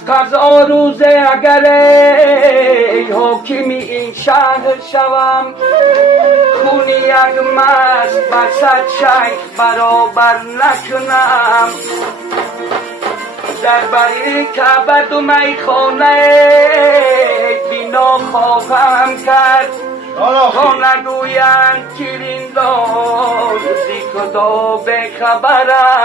از قضا روزه اگر ای حاکمی این شهر شوم، خونی یک مست بر صد شیخ برابر نکنم. در بری کعبه دو میخانه بینا خواهم کرد، تا نگویند تیرانداز زی خدا بخبرند.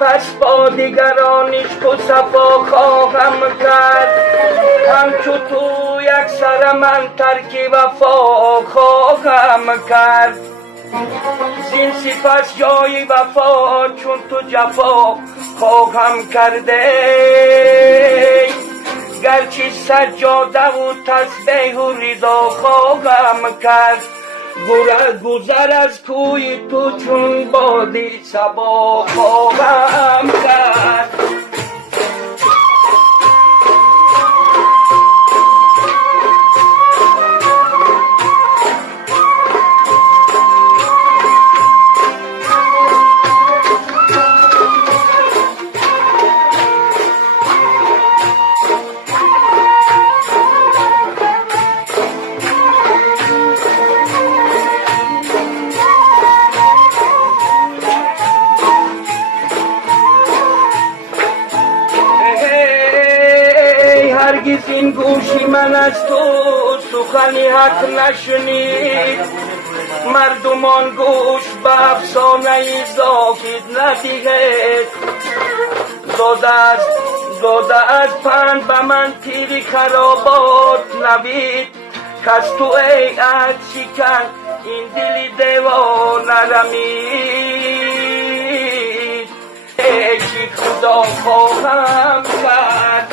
پس با دیگرانیش و صفا خواهم کرد، همچو تو یک سر من ترک وفا خواهم کرد. زین سپس جای وفا چون تو جفا خواهم کرده، گرچه سجاده و تسبیح و رضا خواهم کرد. گذر از کوی تو چون بادی صبا خواهم کرد. هرگز این گوشی من از تو سخنی حق نشنید، مردمان گوش به افسانه زاهد ندهد. داده از پند به من تیری خرابات نوید، کس تو ای عهد شکن این دلی دیوانه رمید. ای که خدا خواهم کرد.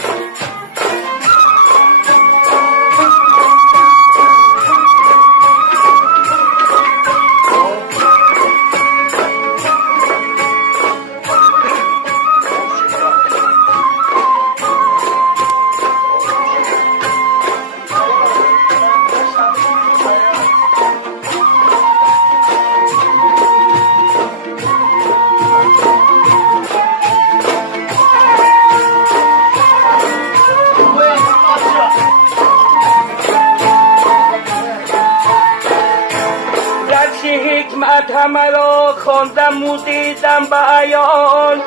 حکمت همه را خواندم و دیدم به عیان،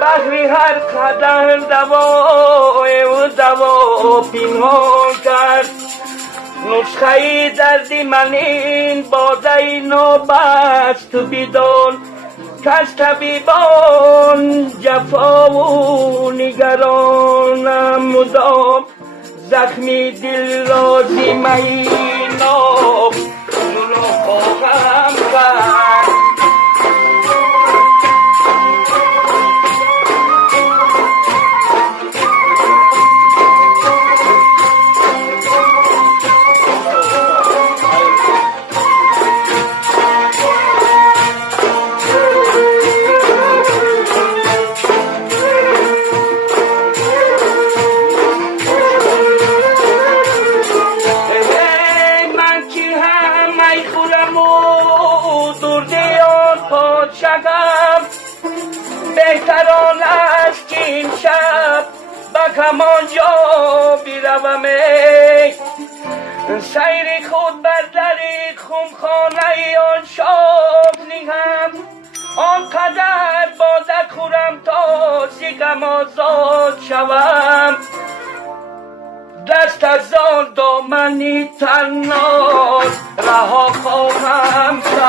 بحری هر قدر دوا پنهان کرد. نسخه دردی من این باده نوبست بدان، کس طبیبان جفا و نگرانم مدام. زخمی دل را زیمه ناب خواهم کرد. بهتران است که این شب به همانجا بیروم، سیر خود بر در خمخانه آن شام نهم. آنقدر باده خورم تا ز غم آزاد شوم، دست از آن دامنی تناز رها خواهم کرد.